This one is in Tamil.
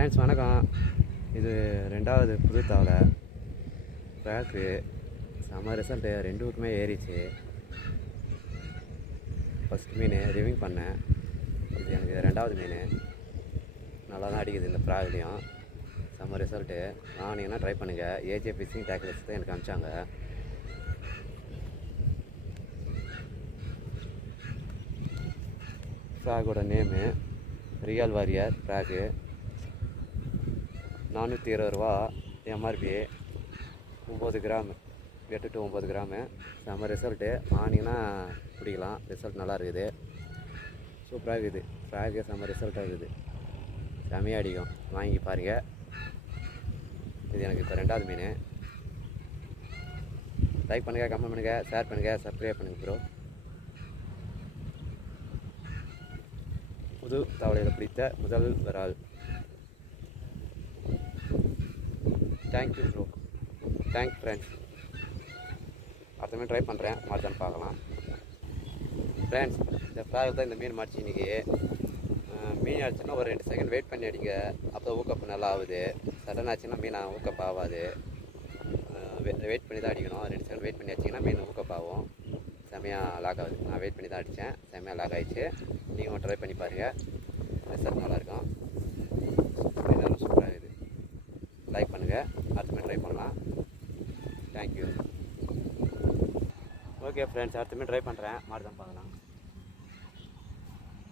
ஃப்ரெண்ட்ஸ் வணக்கம். இது ரெண்டாவது புது தவளை ட்ராக்கு. செம்ம ரிசல்ட்டு, ரெண்டு பக்கமே ஏறிச்சு. ஃபஸ்ட் மீன் ரிவிங் பண்ணேன், இது எனக்கு ரெண்டாவது மீன். நல்லா தான் அடிக்குது இந்த ஃப்ராக்லேயும். செம்ம ரிசல்ட்டு. வாங்கினீங்கன்னா ட்ரை பண்ணுங்கள். ஏஜே ஃபிஷிங் டேக்லஸ் தான் எனக்கு அனுப்பிச்சாங்க. ஃப்ராகோட நேமு ரியல் வாரியர் ஃப்ராகு. 420 ரூபா எம்ஆர்பி. 9 gram, 8 to 9 gram. செம்ம ரிசல்ட்டு. வாங்கினீங்கன்னா பிடிக்கலாம். ரிசல்ட் நல்லா இருக்குது, சூப்பராக இருக்குது. ஃப்ராகு செம்ம ரிசல்ட்டாக இருக்குது, செம்மையாக அடிக்கும். வாங்கி பாருங்கள். இது எனக்கு இப்போ ரெண்டாவது மீன். லைக் பண்ணுங்கள், கமெண்ட் பண்ணுங்கள், ஷேர் பண்ணுங்கள், சப்ஸ்கிரைப் பண்ணுங்கள் ப்ரோ. புது தவளையில் பிடித்த முதல் விரால். Thank you bro, thanks friends. அடுத்த மீன் ட்ரை பண்ணுறேன், மாட்டான்னு பார்க்கலாம். ஃப்ரெண்ட்ஸ், இந்த ஃப்ராக் தான் இந்த மீன் மாடிச்சு இன்றைக்கி. மீன் அடிச்சுன்னா ஒரு 2 செகண்ட் வெயிட் பண்ணி அடிங்க, அப்போ ஊக்கப்பு நல்லா ஆகுது. சடன் ஆச்சுன்னா மீன் ஊக்கப்பு ஆகாது. வெயிட் பண்ணி தான் அடிக்கணும். 2 செகண்ட் வெயிட் பண்ணி அடிச்சிங்கன்னா மீன் ஊக்கப்பு ஆகும். செம்மையாக லாக் ஆகுது. நான் வெயிட் பண்ணி தான் அடித்தேன், செம்மையாக லாக் ஆகிடுச்சு. நீங்களும் ட்ரை பண்ணி பாருங்கள், ரிசல்ட் நல்லாயிருக்கும். மீன் சூப்பராக இருக்குது. லைக் பண்ணுங்கள், அடுத்த மீன் ட்ரை பண்ணலாம். தேங்க்யூ. ஓகே ஃப்ரெண்ட்ஸ், அடுத்த மீன் ட்ரை பண்ணுறேன், மாடு தான் பார்க்கலாம்.